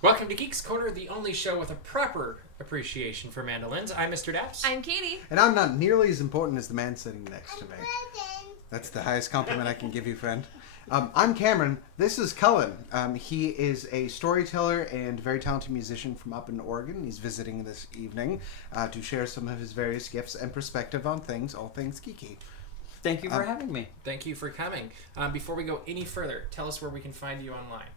Welcome to Geeks Corner, the only show with a proper appreciation for mandolins. I'm Mr. DAPs. I'm Katie. And I'm not nearly as important as the man sitting next to me. That's the highest compliment I can give you, friend. I'm Cameron. This is Cullen. He is a storyteller and very talented musician from up in Oregon. He's visiting this evening to share some of his various gifts and perspective on all things geeky. Thank you for having me. Thank you for coming. Before we go any further, tell us where we can find you online.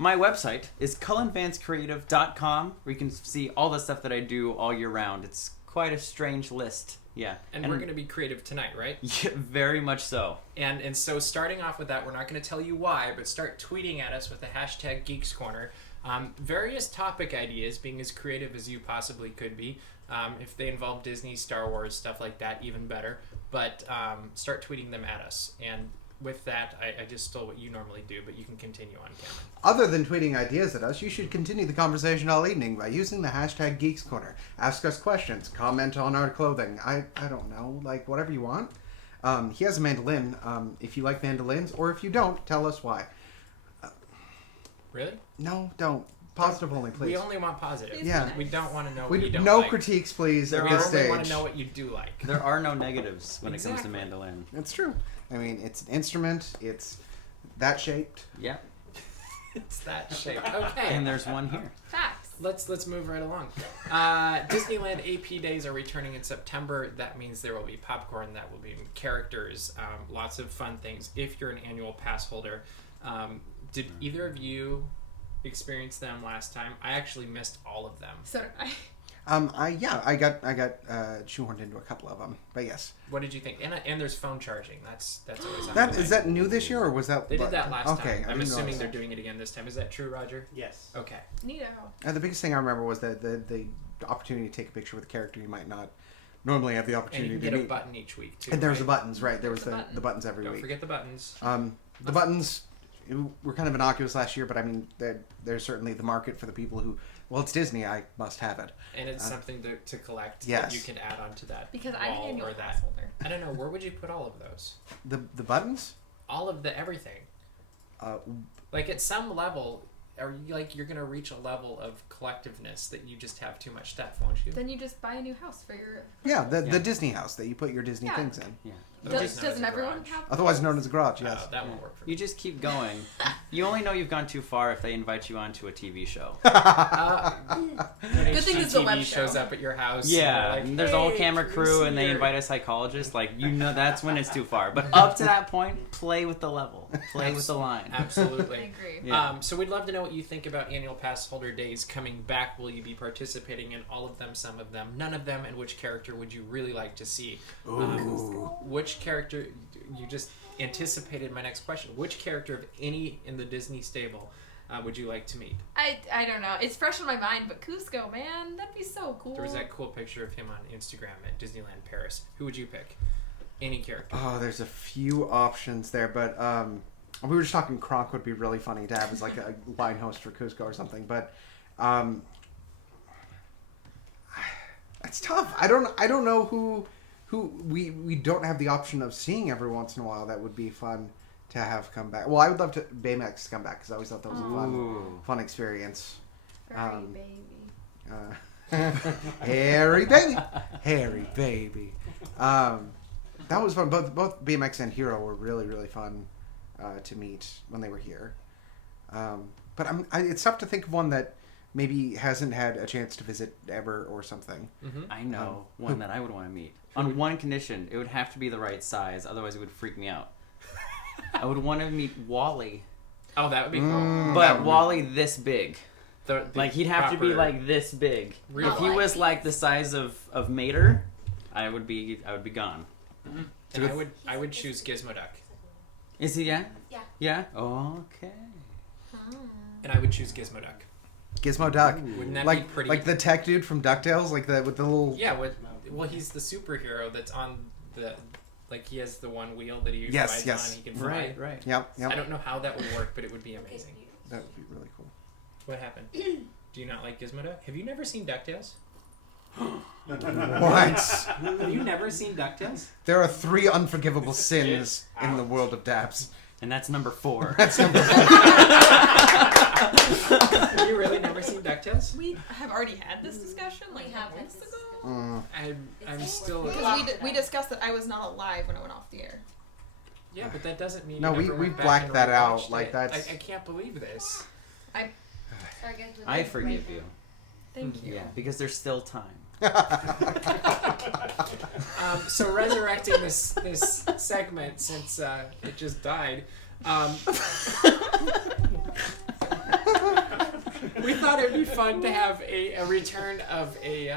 My website is cullenvancecreative.com, where you can see all the stuff that I do all year round. It's quite a strange list. Yeah. And we're going to be creative tonight, right? Yeah, very much so. And so starting off with that, we're not going to tell you why, but start tweeting at us with the hashtag Geeks Corner. Various topic ideas, being as creative as you possibly could be. If they involve Disney, Star Wars, stuff like that, even better. But start tweeting them at us. And with that, I just stole what you normally do, but you can continue on, Cameron. Other than tweeting ideas at us, you should continue the conversation all evening by using the hashtag Geeks Corner. Ask us questions, comment on our clothing. I don't know, like whatever you want. He has a mandolin. If you like mandolins, or if you don't, tell us why. Really? No, don't. Positive only, please. We only want positive. Yeah. We don't want to know what you don't no like. critiques, please, We at this only stage. want to know what you do like. There are no negatives when it comes to Exactly. mandolin. It's true. I mean, it's an instrument. It's that shaped. Yeah. It's that shape. Okay. And there's one here. Facts. Let's move right along. Disneyland AP days are returning in September. That means there will be popcorn. That will be characters. Lots of fun things. If you're an annual pass holder, did either of you experience them last time? I actually missed all of them. So did I. I got shoehorned into a couple of them, but yes. What did you think? And there's phone charging. That's always on. Is that new this year, or was that? They did that last okay, time. I I'm didn't assuming realize they're that. doing it again this time. Is that true, Roger? Yes. Okay. Neato. The biggest thing I remember was that the opportunity to take a picture with a character you might not normally have the And opportunity you can to get a meet. button each week too. And there's right? the buttons, right? There was The the button. buttons every Don't week. forget the buttons. The buttons were kind of innocuous last year, but I mean, there's certainly the market for the people who. Well, it's Disney. I must have it. And it's something to collect that yes. you can add onto that Because I'm an wall annual or pass that. holder. I don't know. Where would you put all of those? The buttons. All of the everything. Like at some level, are you like you're gonna reach a level of collectiveness that you just have too much stuff, won't you? Then you just buy a new house for your... The Disney house that you put your Disney Yeah. things in. Yeah. Doesn't everyone have... Otherwise known as a garage. Yes. That won't work for me. You just keep going. You only know you've gone too far if they invite you onto a TV show. Good thing it's a web shows show. up at your house. Yeah, and and they're there's a whole "Hey, camera can we crew see and they your-" invite a psychologist. Like, you know that's when it's too far. But up to that point, play with the level. Play with the line. I Absolutely. agree. Yeah. So we'd love to know what you think about annual pass holder days coming back. Will you be participating in all of them, some of them, none of them, and which character would you really like to see? Which character, you just anticipated my next question, which character of any in the Disney stable would you like to meet? I don't know. It's fresh in my mind, but Cusco, man, that'd be so cool. There was that cool picture of him on Instagram at Disneyland Paris. Who would you pick? Any character. Oh, there's a few options there, but we were just talking Kronk would be really funny to have as like a line host for Cusco or something, but it's tough. I don't know who we don't have the option of seeing every once in a while. That would be fun to have come back. Well, I would love to Baymax to come back because I always thought that was a fun experience. Furry baby. Harry baby. That was fun. Both BMX and Hero were really fun to meet when they were here. But it's tough to think of one that maybe hasn't had a chance to visit ever or something. Mm-hmm. I know one that I would want to meet. On one condition, it would have to be the right size, otherwise it would freak me out. I would want to meet Wally. Oh, that would be cool. But Wally this big. The Like, he'd have to be proper- like this big. Real If he life. was like the size of Mater, I would be gone. And I would choose Gizmo Duck. Is he, yeah? Yeah. Yeah? Okay. And I would choose Gizmo Duck. Gizmo Duck. Wouldn't that be Like pretty? the tech dude from DuckTales, like with the little. Yeah, well, he's the superhero that's on the, like, he has the one wheel that he Yes, rides yes. on and he can fly. Right. Yep. I don't know how that would work, but it would be amazing. That would be really cool. What happened? Do you not like Gizmo Duck? Have you never seen DuckTales? What? Have you never seen DuckTales? There are 3 unforgivable sins in the world of DAPs. And that's number 4. That's number 4. Have you really never seen DuckTales? We have already had this discussion like We have months this ago. I'm still. Because we discussed that I was not alive when I went off the air. Yeah, but that doesn't mean. No, you never we went back blacked and that out, rewatched like, it. that's- I can't believe this. Sorry, guys, with I the forgive right you. Thank you. Yeah, because there's still time. So resurrecting this segment since it just died. We thought it'd be fun to have a return of a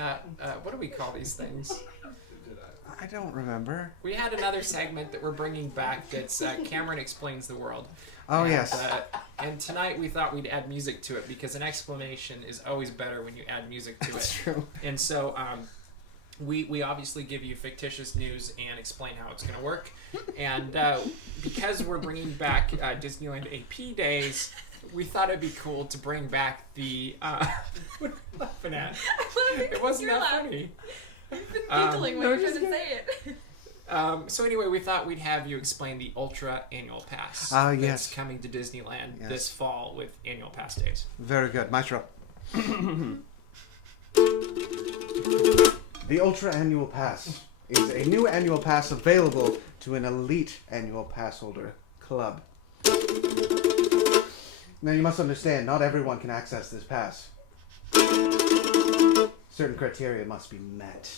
what do we call these things? I don't remember. We had another segment that we're bringing back that's Cameron Explains the World. Oh, And, yes. And tonight we thought we'd add music to it because an explanation is always better when you add music to That's it. true. And so we obviously give you fictitious news and explain how it's going to work. And because we're bringing back Disneyland AP days, we thought it'd be cool to bring back the... what are you laughing at? It wasn't You're that laughing. funny. You've been giggling when no, you're just trying to say it. So anyway, we thought we'd have you explain the Ultra Annual Pass. Ah, That's yes. coming to Disneyland Yes. this fall with Annual Pass days. Very good. Maestro. The Ultra Annual Pass is a new annual pass available to an elite annual pass holder club. Now you must understand, not everyone can access this pass. Certain criteria must be met.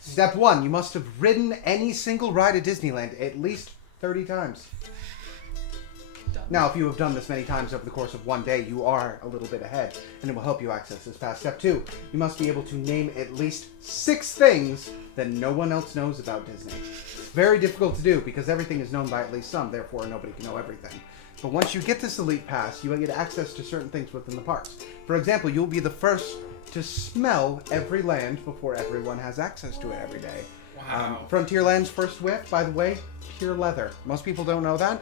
Step 1, you must have ridden any single ride at Disneyland at least 30 times. Now, if you have done this many times over the course of one day, you are a little bit ahead, and it will help you access this pass. Step 2, you must be able to name at least 6 things that no one else knows about Disney. Very difficult to do because everything is known by at least some, therefore nobody can know everything. But once you get this elite pass, you will get access to certain things within the parks. For example, you'll be the first to smell every land before everyone has access to it every day. Wow. Frontierland's first whiff, by the way, pure leather. Most people don't know that,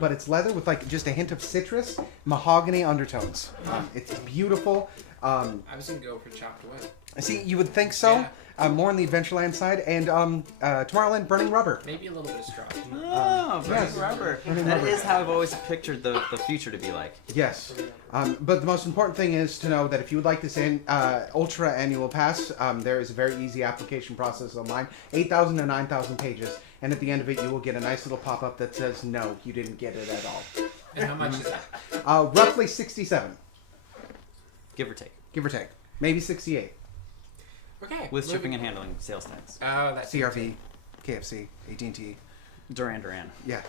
but it's leather with like just a hint of citrus, mahogany undertones. It's beautiful. I was going to go for chopped wood. See, you would think so. Yeah. More on the Adventureland side, and Tomorrowland, burning rubber. Maybe a little bit of straw. Oh, burning yes. rubber. Burning That rubber. is how I've always pictured the future to be like. Yes, but the most important thing is to know that if you would like this Ultra Annual Pass, there is a very easy application process online, 8,000 to 9,000 pages, and at the end of it you will get a nice little pop-up that says, no, you didn't get it at all. And how much is that? Roughly 67, Give or take. give or take. Maybe 68. Okay. With shipping and handling, sales tax. Oh, that's CRV, KFC, AT&T. Duran Duran. Yeah.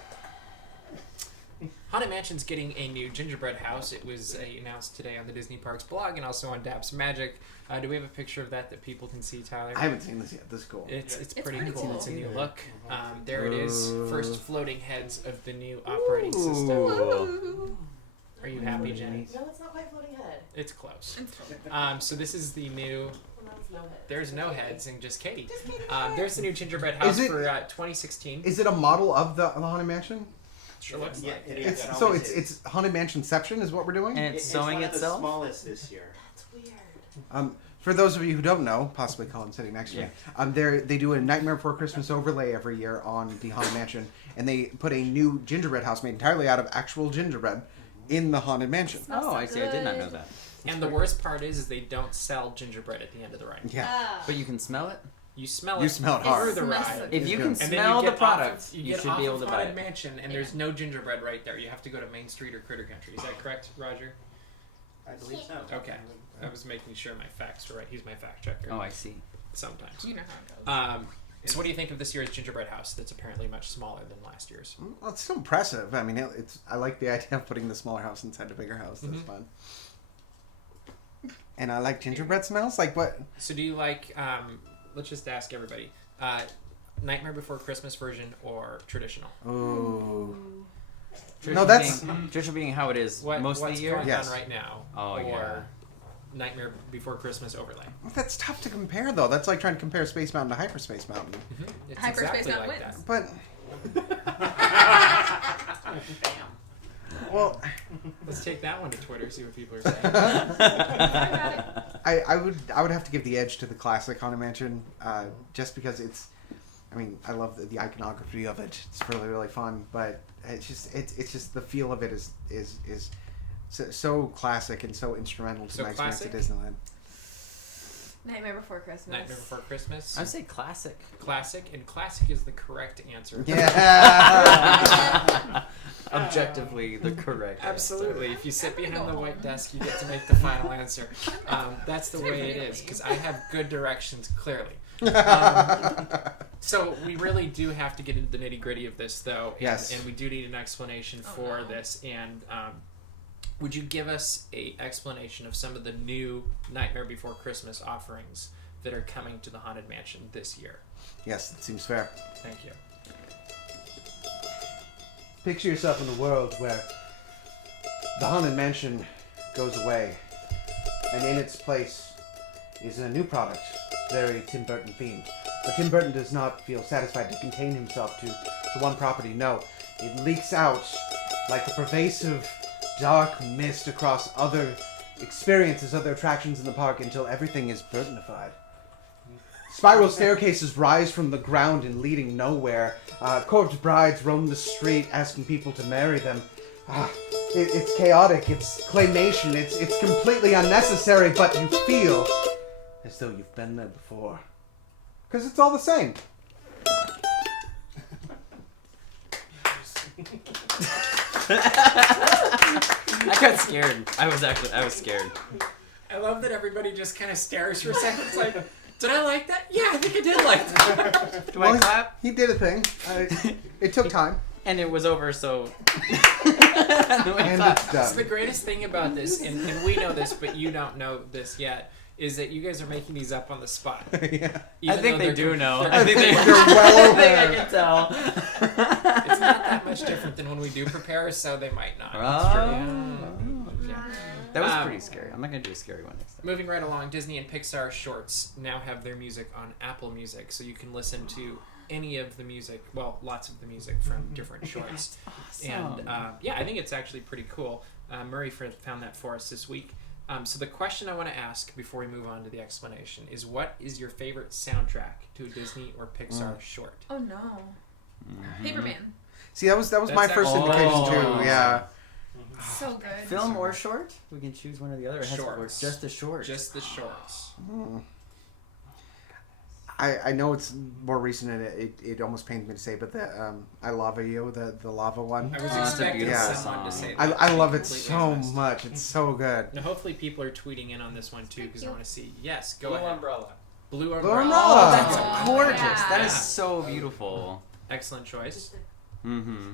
Haunted Mansion's getting a new gingerbread house. It was announced today on the Disney Parks blog and also on DAPs Magic. Do we have a picture of that people can see, Tyler? I haven't seen this yet. This is cool. It's pretty pretty cool. cool. It's a new look. There it is. First floating heads of the new operating Ooh. system. Woo. Are you happy, Jenny? No, it's not quite floating head. It's close. It's fine. So this is the new. Well, that's no head. There's no heads and just Katie. Just Katie. There's the new gingerbread house Is it- for 2016. Is it a model of the Haunted Mansion? Sure looks like. it is. It's, so it's Haunted Mansionception is what we're doing? And it's sewing one of itself? the smallest this year. That's weird. For those of you who don't know, possibly Colin sitting next to me, they do a Nightmare Before Christmas overlay every year on the Haunted Mansion, and they put a new gingerbread house made entirely out of actual gingerbread in the Haunted Mansion. Smells Oh, so I see. I did not good. know that. And the worst part is they don't sell gingerbread at the end of the ride. Yeah. Ah. But you can smell it? You smell it. You smell it through hard. the Smells ride. so If you good. can And then smell you the get product, off of, you get should off be able of to buy Haunted it. Mansion, and there's no gingerbread right there. You have to go to Main Street or Critter Country. Is that correct, Roger? I believe so. Okay. I was making sure my facts were right. He's my fact checker. Oh, I see. Sometimes. You know how it goes. So what do you think of this year's gingerbread house that's apparently much smaller than last year's? Well, it's still impressive. I mean, it's. I like the idea of putting the smaller house inside the bigger house. That's Mhm. fun. And I like gingerbread smells. Like what? So do you like, let's just ask everybody, Nightmare Before Christmas version or traditional? Oh. Traditional that's- traditional being how it is most of what's the year. going Yes. on right now? Oh, or yeah. Nightmare Before Christmas overlay. That's tough to compare, though. That's like trying to compare Space Mountain to Hyperspace Mountain. It's Hyperspace exactly Mountain like wins. But Bam. well, Let's take that one to Twitter, see what people are saying. I would have to give the edge to the classic Haunted Mansion, just because I mean, I love the iconography of it. It's really, really fun. But it's just the feel of it is so classic and so instrumental to So my experience at classic? Disneyland. Nightmare Before Christmas. Nightmare Before Christmas. I'd say classic. Classic, and classic is the correct answer. Yeah. Objectively, the correct. Absolutely. If you sit I'm gonna behind go the white home. desk, you get to make the final answer. That's the way it is, because I have good directions, clearly. So we really do have to get into the nitty-gritty of this, though. And, Yes. and we do need an explanation Oh, for no. this. And would you give us a explanation of some of the new Nightmare Before Christmas offerings that are coming to the Haunted Mansion this year? Yes, that seems fair. Thank you. Picture yourself in a world where the Haunted Mansion goes away, and in its place is a new product, very Tim Burton themed. But Tim Burton does not feel satisfied to contain himself to one property. No, it leaks out like a pervasive dark mist across other experiences, other attractions in the park until everything is Burtonified. Spiral staircases rise from the ground and leading nowhere. Corpse brides roam the street asking people to marry them. It's chaotic, it's claymation, it's completely unnecessary, but you feel as though you've been there before. Because it's all the same. I got scared. I was scared. I love that everybody just kind of stares for a second. It's like, did I like that? Yeah, I think I did like that. Do I clap? He did a thing. It took time. And it was over, so. And it's So done. the greatest thing about this, and we know this, but you don't know this yet, is that you guys are making these up on the spot. Yeah. I think they do know. they're- I think They're well I think I aware. can tell. It's not that much different than when we do prepare, so they might not. Yeah. That was Um, pretty scary. I'm not gonna do a scary one next time. Moving right along, Disney and Pixar shorts now have their music on Apple Music, so you can listen to any of the music, well, lots of the music from different shorts. And yeah, I think it's actually pretty cool. Murray found that for us this week. So the question I want to ask before we move on to the explanation is, what is your favorite soundtrack to a Disney or Pixar short? Oh no. Paperman. See, that was my That's first actually- indication Oh. too. Yeah. So good. Film or short? We can choose one or the other. It has to work. Shorts. Just the short. Just the shorts. I know it's more recent and it almost pains me to say, but the I Lava You, the lava one. I was Oh, that's a expecting beautiful someone to song. say that. I to be love it completely so honest. much. It's so good. Now, hopefully people are tweeting in on this one too, because I want to see. Yes, go Blue ahead. umbrella. Blue Blue umbrella. Umbrella. Oh, that's Yeah. gorgeous. Yeah. That is so beautiful. Excellent choice. Mm-hmm.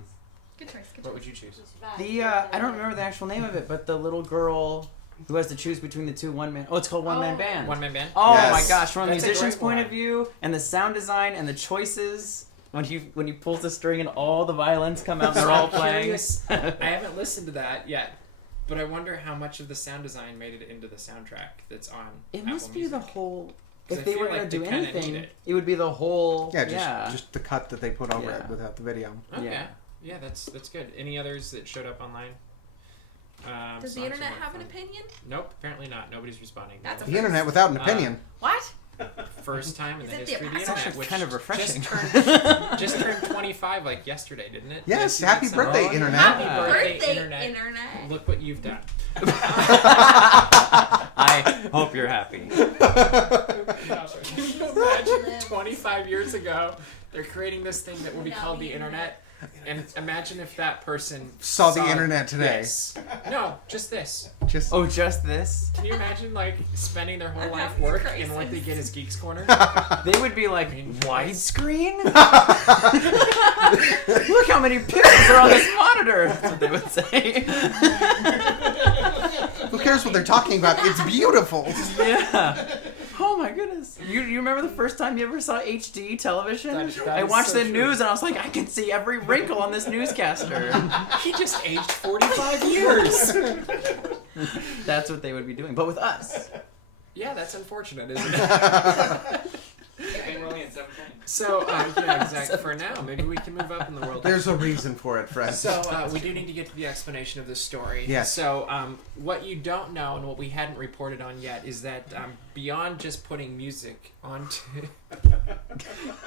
Good choice. Good What choice. would you choose? The I don't remember the actual name of it, but the little girl who has to choose between the two one man. Oh, it's called One Man Band. One man band. Oh Yes. my gosh! From a That's a musician's great point one. of view, and the sound design and the choices when he pulls the string and all the violins come out and they're all I'm playing. curious. I haven't listened to that yet, but I wonder how much of the sound design made it into the soundtrack that's on. It Apple must be Music. the whole. 'Cause If I they feel were like gonna do they kinda anything, need it would be the whole. Yeah, just the cut that they put over Yeah. it without the video. Okay. Yeah. Yeah, that's good. Any others that showed up online? Does the songs internet are have an fun. opinion? Nope, apparently not. Nobody's responding. That's The internet without an opinion. What? First time in Is the it the history of the That's internet, actually which kind of refreshing. just turned 25 like yesterday, didn't it? Yes, Did I see happy that somewhere? birthday, Oh, internet. Happy Yeah. birthday, Internet. internet. Look what you've done. I hope you're happy. Can you imagine 25 years ago, they're creating this thing that will be called the internet? And imagine if that person Saw the internet today. this. No, just this. Just Oh, just this? Can you imagine, like, spending their whole I'm life having a work crisis. and what they get is Geeks Corner? They would be like, mean, widescreen? Look how many pixels are on this monitor! That's what they would say. who cares what they're talking about? It's beautiful. Yeah. Oh my goodness. You remember the first time you ever saw HD television? That I is watched so the true. news and I was like, I can see every wrinkle on this newscaster. He just aged 45 years. That's what they would be doing, but with us. Yeah, that's unfortunate, isn't it? And we're only at 17. So, yeah, exactly. For now, maybe we can move up in the world. There's a reason for it, Fred. So we do need to get to the explanation of this story. Yes. So what you don't know and what we hadn't reported on yet is that beyond just putting music onto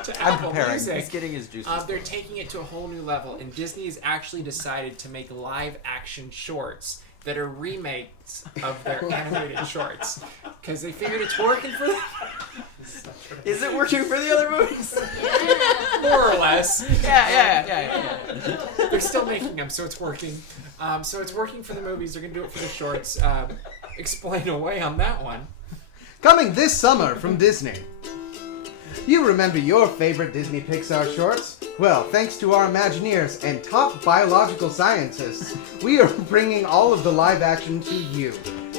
to I'm Apple preparing. Music. He's getting his juices. They're taking it to a whole new level, and Disney has actually decided to make live-action shorts that are remakes of their animated shorts because they figured it's working for them. Is it working for the other movies? More or less. Yeah. They're still making them, so it's working. So it's working for the movies. They're gonna do it for the shorts. Explain away on that one. Coming this summer from Disney. You remember your favorite Disney Pixar shorts? Well, thanks to our Imagineers and top biological scientists, we are bringing all of the live action to you.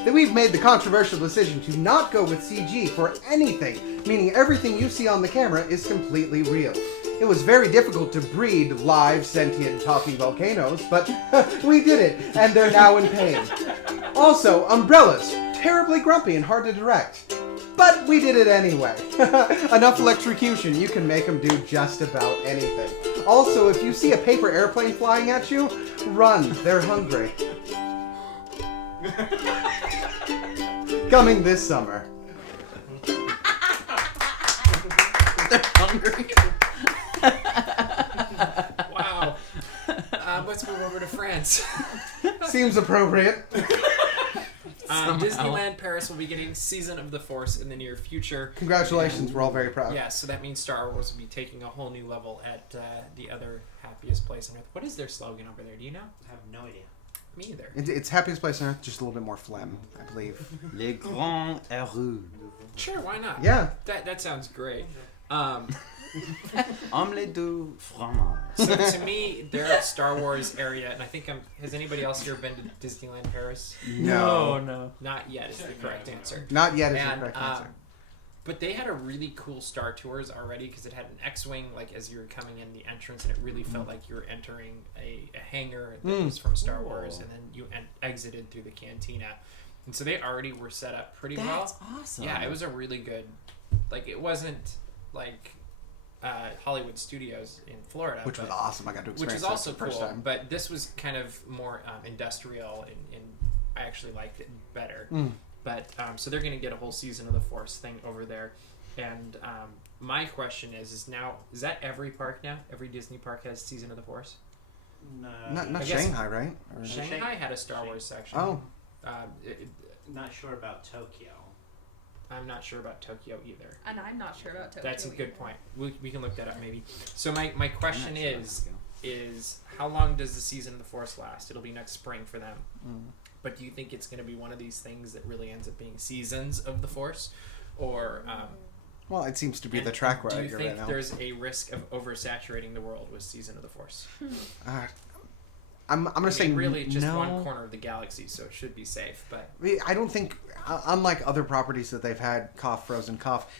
That we've made the controversial decision to not go with CG for anything, meaning everything you see on the camera is completely real. It was very difficult to breed live, sentient, talking volcanoes, but we did it, and they're now in pain. Also, umbrellas, terribly grumpy and hard to direct. But we did it anyway. Enough electrocution, you can make them do just about anything. Also, if you see a paper airplane flying at you, run, they're hungry. Coming this summer. They're hungry. Wow. Let's move over to France. Seems appropriate. Disneyland Paris will be getting Season of the Force in the near future. Congratulations, we're all very proud. Yeah, so that means Star Wars will be taking a whole new level at the other happiest place on earth. What is their slogan over there? Do you know? I have no idea. Me either. It's happiest place on earth, just a little bit more phlegm, I believe. Les grands heureux. Sure, why not? Yeah. That sounds great. Omelette de fromage. So to me, they're at Star Wars area, and I think has anybody else here been to Disneyland Paris? No. Not yet is the correct answer. Not yet is the And, correct answer. But they had a really cool Star Tours already because it had an X-wing like as you were coming in the entrance, and it really felt like you were entering a hangar that was from Star Wars, and then you exited through the cantina. And so they already were set up pretty well. That's awesome. Yeah, it was a really good. Like it wasn't like Hollywood Studios in Florida, Which was but- awesome. I got to which experience was that also for the first cool. time. But this was kind of more industrial, and I actually liked it better. But so they're going to get a whole Season of the Force thing over there. And my question is that every park now? Every Disney park has Season of the Force? No. Not I guess- Shanghai, right? Or- Shanghai had a Star Wars section. Oh. Not sure about Tokyo. I'm not sure about Tokyo either. And I'm not sure about Tokyo. That's a good either. point. We can look that up maybe. So my question I'm not sure is about is how long does the Season of the Force last? It'll be next spring for them. But do you think it's going to be one of these things that really ends up being Seasons of the Force? Or Well, it seems to be and the track do where you you're think right now. there's a risk of oversaturating the world with Season of the Force? I'm going to say really just no. one corner of the galaxy, so it should be safe. But I don't think, unlike other properties that they've had, cough, frozen, cough,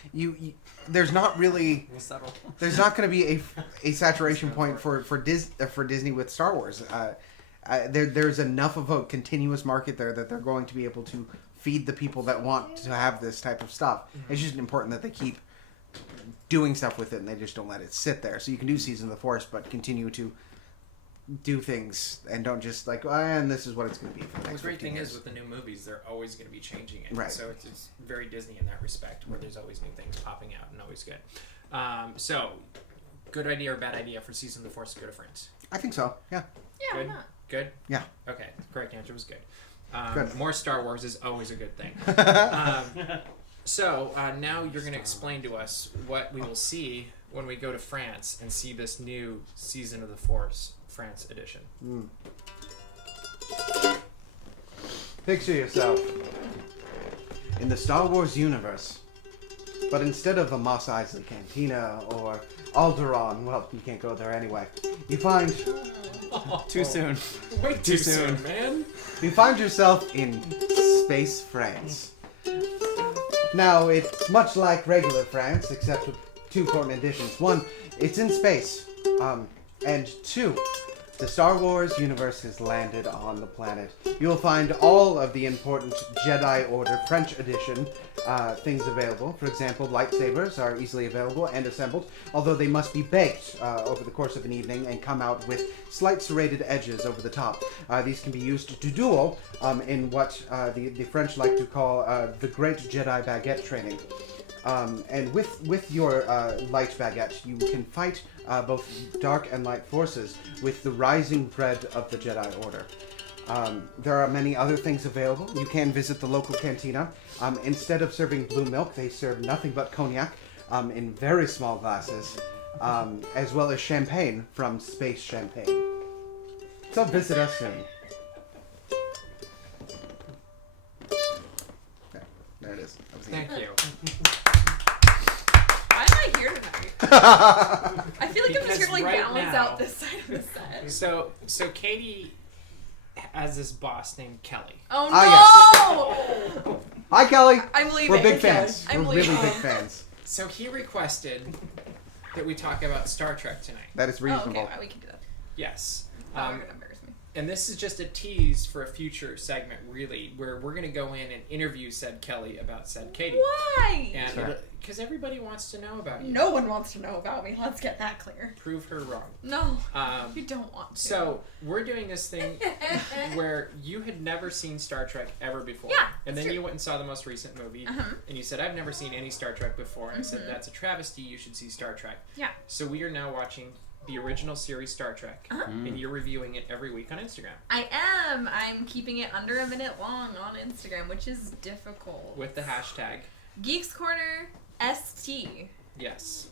there's not really, Subtle. there's not going to be a saturation point for Disney with Star Wars. There's enough of a continuous market there that they're going to be able to feed the people that want to have this type of stuff. It's just important that they keep doing stuff with it and they just don't let it sit there. So you can do Season of the Force, but continue to do things and don't just like, and this is what it's going to be for the the next great 15 thing years. is with the new movies, they're always going to be changing it. Right. So it's very Disney in that respect, where there's always new things popping out and always good. So, good idea or bad idea for Season of the Force to go to France? I think so, yeah. Yeah, Good? why not? Good? Yeah. Okay, the correct answer was good. Good. More Star Wars is always a good thing. So now you're going to explain to us what we will see when we go to France and see this new Season of the Force France edition. Picture yourself in the Star Wars universe, but instead of a Mos Eisley Cantina or Alderaan, well, you can't go there anyway. You find Too soon. Way Too soon. man. yourself in space France. Now, it's much like regular France, except with two important additions. One, it's in space. And two, the Star Wars universe has landed on the planet. You'll find all of the important Jedi Order French edition things available. For example, lightsabers are easily available and assembled, although they must be baked over the course of an evening and come out with slight serrated edges over the top. These can be used to duel in what the French like to call the Great Jedi Baguette Training. And with your light baguette, you can fight both dark and light forces with the rising bread of the Jedi Order. There are many other things available. You can visit the local cantina. Instead of serving blue milk, they serve nothing but cognac in very small glasses, as well as champagne from Space Champagne. So visit us soon. There it is. That was the end. Thank you. Why am I here tonight? I feel like I'm just here to like Because right balance now- out this side of the set. So Katie has this boss named Kelly. Oh no! Ah, Hi, Kelly. I'm leaving. We're big fans. I'm We're leaving. really big fans. So he requested that we talk about Star Trek tonight. That is Oh, okay, reasonable. wow, we can do that. Yes. Oh, you're gonna embarrass me. And this is just a tease for a future segment, really, where we're going to go in and interview said Kelly about said Katie. Why? And because everybody wants to know about you. No one wants to know about me. Let's get that clear. Prove her wrong. No, Um, you don't want to. so we're doing this thing where you had never seen Star Trek ever before. Yeah, And then it's true. you went and saw the most recent movie. Uh-huh. And you said, I've never seen any Star Trek before. I said, Mhm. that's a travesty. You should see Star Trek. Yeah. So we are now watching the original series Star Trek. Uh-huh. And you're reviewing it every week on Instagram. I am. I'm keeping it under a minute long on Instagram, which is difficult. With the hashtag. Geeks Corner ST. Yes.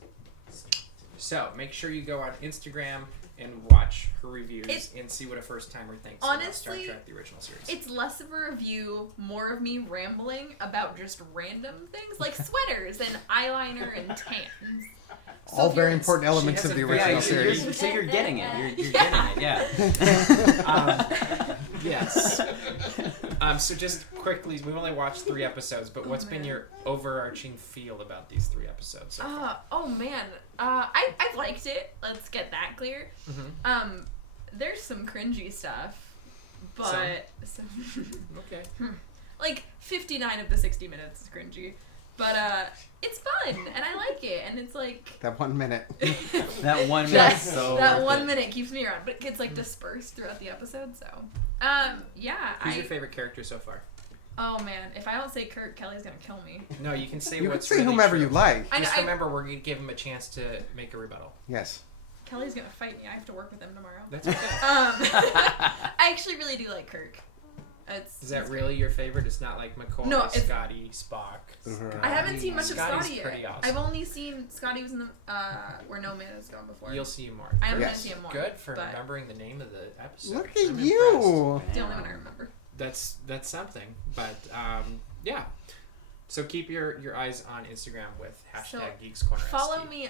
So make sure you go on Instagram and watch her reviews and see what a first timer thinks about Star honestly, Trek, the original series. It's less of a review, more of me rambling about just random things like sweaters and eyeliner and tans. So All if very you're- important elements of hasn't the been- original Yeah, series. So you're getting it. You're Yeah. getting it. Yeah. Yes. So just quickly, we've only watched 3 episodes, but what's been man. your overarching feel about these 3 episodes? So far? Oh man, I've liked it. Let's get that clear. Mhm. There's some cringy stuff, but Okay. like 59 of the 60 minutes is cringy, but it's fun and I like it, and it's like That 1 minute. That 1 minute that, is so that worth 1 it. minute keeps me around, but it gets like dispersed throughout the episode. So, yeah. Who's your favorite character so far? Oh man, if I don't say Kurt, Kelly's gonna kill me. No, you can say You can what's say really whomever true. you like. I know. Just remember, we're going to give him a chance to make a rebuttal. Yes. Kelly's gonna fight me. I have to work with him tomorrow. That's okay. I actually really do like Kirk. Is that really your favorite? It's not like McCoy, No, it's- Scotty, Spock. Mhm. I haven't seen much of Scotty's Scotty yet. pretty awesome. I've only seen Scotty was in the Where No Man Has Gone Before. You'll see more. I am Yes. gonna see him more. Good for but remembering the name of the episode. Look I'm at you. impressed. it's the only one I remember. That's something. But yeah. So keep your eyes on Instagram with So, #Geeks Corner. Follow ST. me,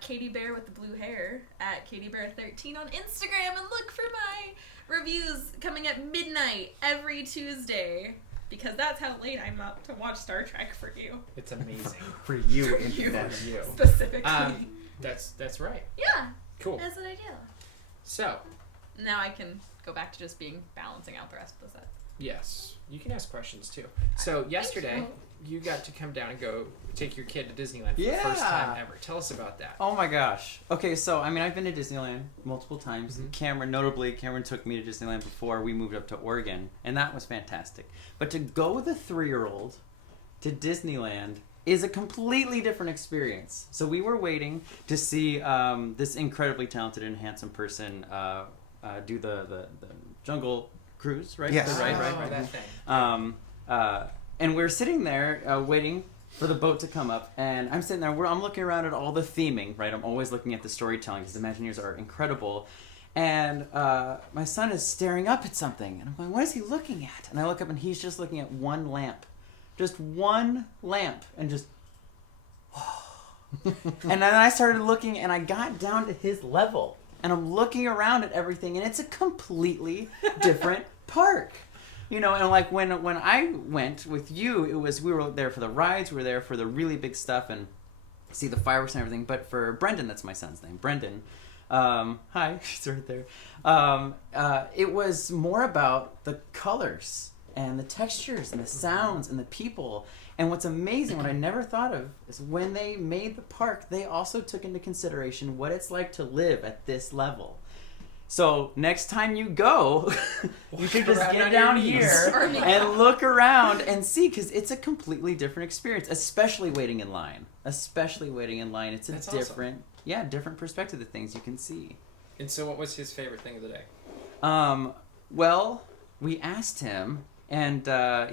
Katie Bear with the blue hair at KatieBear13 on Instagram, and look for my reviews coming at midnight every Tuesday, because that's how late I'm up to watch Star Trek for you. It's amazing. For you, For you. internet. For you. Specifically. That's right. Yeah, Cool. that's what I do. So Now I can go back to just being balancing out the rest of the set. yes, you can ask questions too. So yesterday you got to come down and go take your kid to Disneyland for the first time Yeah. ever. Tell us about that. Oh my gosh. Okay, so I mean, I've been to Disneyland multiple times. Mhm. Cameron took me to Disneyland before we moved up to Oregon, and that was fantastic. But to go with a 3-year-old to Disneyland is a completely different experience. So we were waiting to see this incredibly talented and handsome person do the jungle cruise, right? Yes. Right. That thing. And we're sitting there waiting for the boat to come up, and I'm sitting there. I'm looking around at all the theming, right? I'm always looking at the storytelling because the Imagineers are incredible. And my son is staring up at something, and I'm going, "What is he looking at?" And I look up, and he's just looking at one lamp, just one lamp, and just. And then I started looking, and I got down to his level, and I'm looking around at everything, and it's a completely different park. You know, and like when I went with you, it was we were there for the rides, we were there for the really big stuff and see the fireworks and everything. But for Brendan, that's my son's name, Brendan. Hi, she's right there. It was more about the colors and the textures and the sounds and the people. And what's amazing, what I never thought of, is when they made the park, they also took into consideration what it's like to live at this level. So next time you go, you should just around get on your down knees. here Or make and look around and see, because it's a completely different experience, especially waiting in line. It's a That's awesome. different, different perspective of things you can see. And so, what was his favorite thing of the day? Well, we asked him, and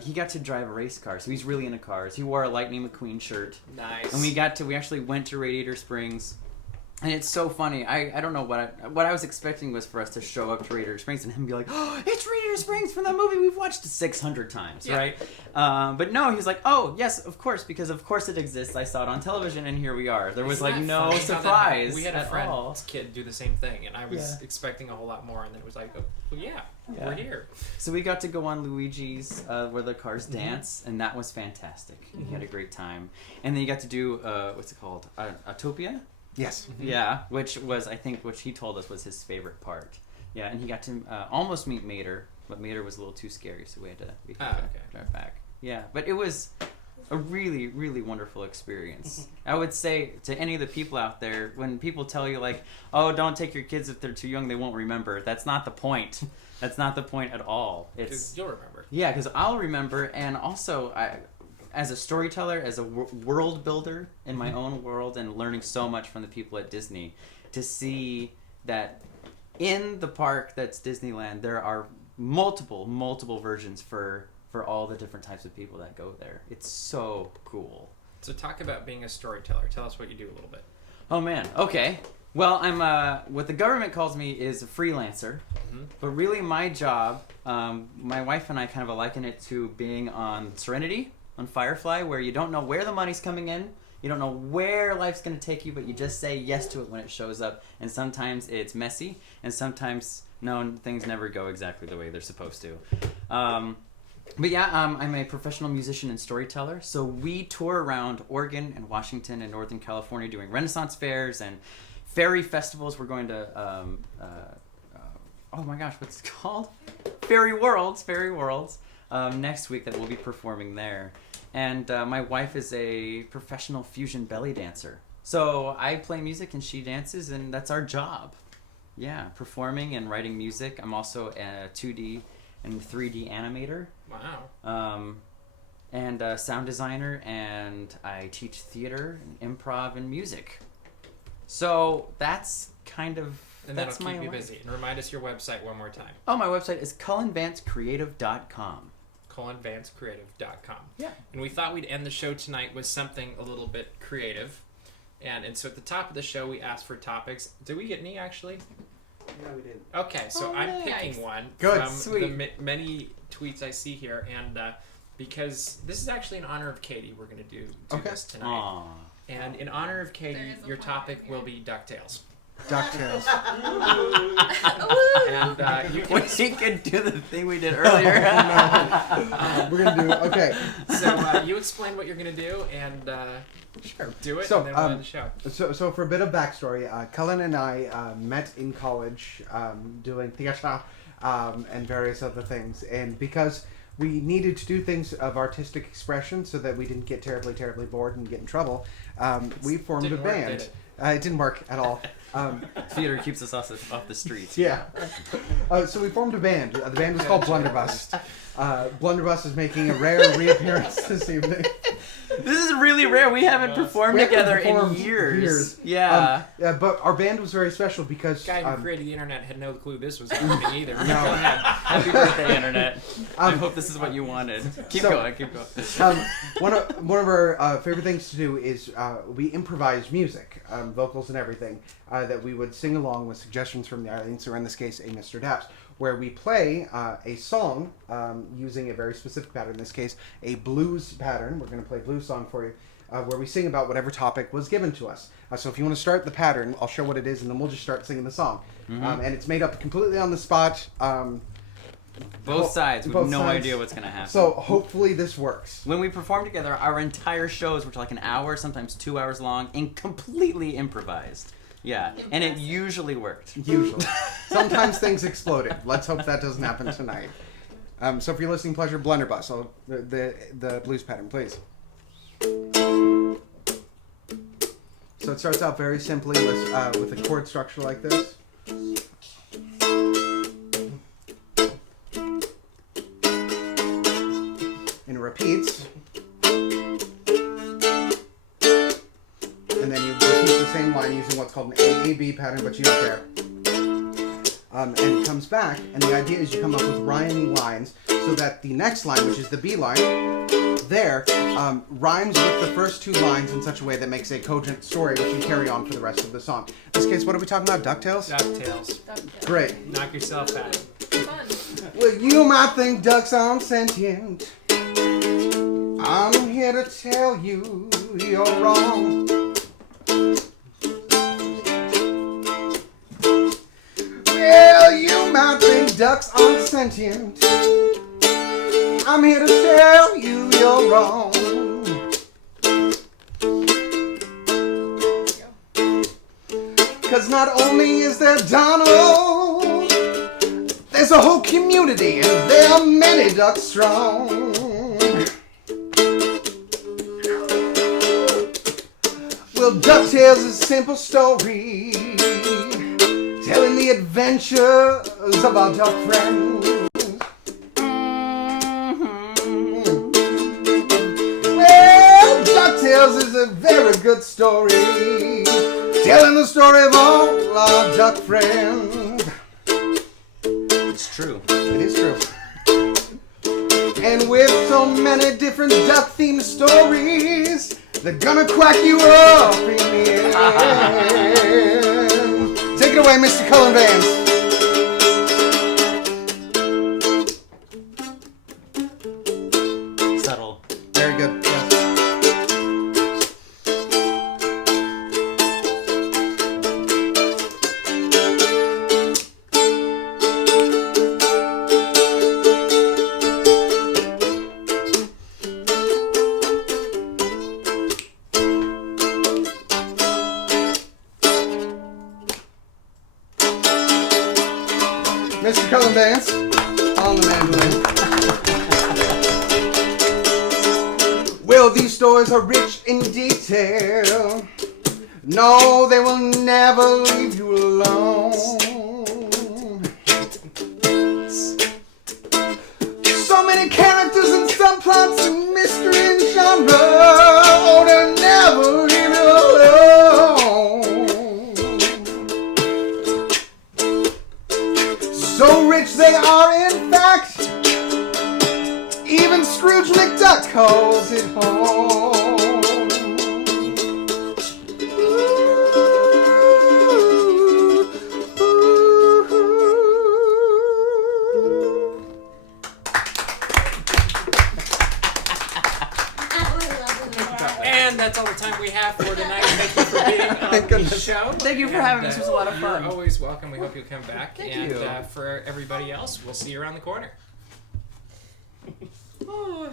he got to drive a race car, so he's really into cars. He wore a Lightning McQueen shirt, Nice. and we actually went to Radiator Springs. And it's so funny. I don't know what I was expecting was for us to show up to Radiator Springs and him be like, "Oh, it's Radiator Springs from that movie we've watched 600 times, Yeah. right?" But no, he was like, "Oh, yes, of course, because of course it exists. I saw it on television, and here we are." There was Isn't like that no funny how that surprise happened? We had a at friend's all. kid do the same thing, and I was Yeah. expecting a whole lot more, and then it was like, oh, well, yeah, Yeah. we're here. So we got to go on Luigi's, where the cars dance, and that was fantastic. He had a great time. And then you got to do, what's it called? Autopia? Yes. Yeah, which he told us was his favorite part. Yeah, and he got to almost meet Mater, but Mater was a little too scary, so we had to Okay. drive back. Yeah, but it was a really, really wonderful experience. I would say to any of the people out there, when people tell you like, "Oh, don't take your kids if they're too young; they won't remember." That's not the point. That's not the point at all. It's Because you'll remember. yeah, because I'll remember, and also as a storyteller, as a world builder in my own world, and learning so much from the people at Disney, to see that in the park that's Disneyland, there are multiple versions for all the different types of people that go there. It's so cool. So talk about being a storyteller. Tell us what you do a little bit. Oh man, okay. Well, I'm what the government calls me is a freelancer, but really my job, my wife and I kind of liken it to being on Serenity, on Firefly, where you don't know where the money's coming in, you don't know where life's going to take you, but you just say yes to it when it shows up. And sometimes it's messy, and sometimes things never go exactly the way they're supposed to. But yeah, I'm a professional musician and storyteller, so we tour around Oregon and Washington and Northern California doing Renaissance fairs and fairy festivals. We're going to, oh my gosh, what's it called? Fairy Worlds next week that we'll be performing there. And my wife is a professional fusion belly dancer. So I play music and she dances, and that's our job. Yeah, performing and writing music. I'm also a 2D and 3D animator. Wow. And a sound designer, and I teach theater and improv and music. So that's kind of And that's that'll keep my you life. busy. And remind us your website one more time. Oh, my website is cullenvancecreative.com. ColinVanceCreative.com. Yeah. And we thought we'd end the show tonight with something a little bit creative. And so at the top of the show, we asked for topics. Did we get any, actually? No, we didn't. Okay, so Oh, I'm nice. picking one Good. from Sweet. the many tweets I see here. And because this is actually in honor of Katie, we're going to do Okay. this tonight. Aww. And in honor of Katie, There is a your one topic right here. will be DuckTales. DuckTales. And you We can... could do the thing we did earlier. We're gonna do okay. So you explain what you're going to do and Sure. do it, So, and then we'll end the show. So for a bit of backstory, Cullen and I met in college doing theatre and various other things, and because we needed to do things of artistic expression so that we didn't get terribly bored and get in trouble, we formed a Didn't work, band. did it? It didn't work at all. Theater keeps us off the streets. Yeah. So we formed a band. The band was called Blunderbuss. Blunderbuss is making a rare reappearance this evening. This is really rare. We haven't performed We haven't together performed in years. in Yeah. But our band was very special because The guy who created the internet had no clue this was happening either. Go ahead. Happy birthday, internet. I hope this is what you wanted. Keep so- going. Keep going. one of our favorite things to do is we improvise music, vocals and everything, that we would sing along with suggestions from the audience, or in this case, a Mr. Daps, where we play a song using a very specific pattern. In this case, a blues pattern. We're going to play a blues song for you, where we sing about whatever topic was given to us. So if you want to start the pattern, I'll show what it is, and then we'll just start singing the song. And it's made up completely on the spot. Both sides. We both have no sides. idea what's going to happen. So hopefully this works. When we perform together, our entire shows were like an hour, sometimes 2 hours long, and completely improvised. Yeah, and it usually worked. Usually. Sometimes things exploded. Let's hope that doesn't happen tonight. So for your listening pleasure, Blunderbuss, the blues pattern, please. So it starts out very simply with a chord structure like this. and then you repeat the same line using what's called an AAB pattern, but you don't care. And it comes back, and the idea is you come up with rhyming lines so that the next line, which is the B line, there, rhymes with the first two lines in such a way that makes a cogent story, which you carry on for the rest of the song. In this case, what are we talking about? DuckTales? DuckTales. Great. Knock yourself out. Fun. Well, you might think ducks aren't sentient. I'm here to tell you you're wrong. Well, you might think ducks aren't sentient. I'm here to tell you you're wrong. Cause not only is there Donald, there's a whole community and there are many ducks strong. Well, DuckTales is a simple story telling the adventures of our duck friends. Well, DuckTales is a very good story telling the story of all our duck friends. It's true. It is true. And with so many different duck-themed stories, they're gonna quack you up in the end. Take it away, Mr. Cullen Vance. Subtle. Very good. Yes. Mr. Cullen Vance on the mandolin. Well, these stories are rich in detail. No, they will never leave you alone. So many characters and subplots and mystery and genre. Oh, they'll never leave you alone. So rich they are, in fact, even Scrooge McDuck calls it home. And that's all the time we have for tonight. Thank you for being on the goodness. show. Thank you for having me. This was a lot of fun. You're always welcome. We hope you'll come back. Thank and you. For everybody else, we'll see you around the corner. Ooh.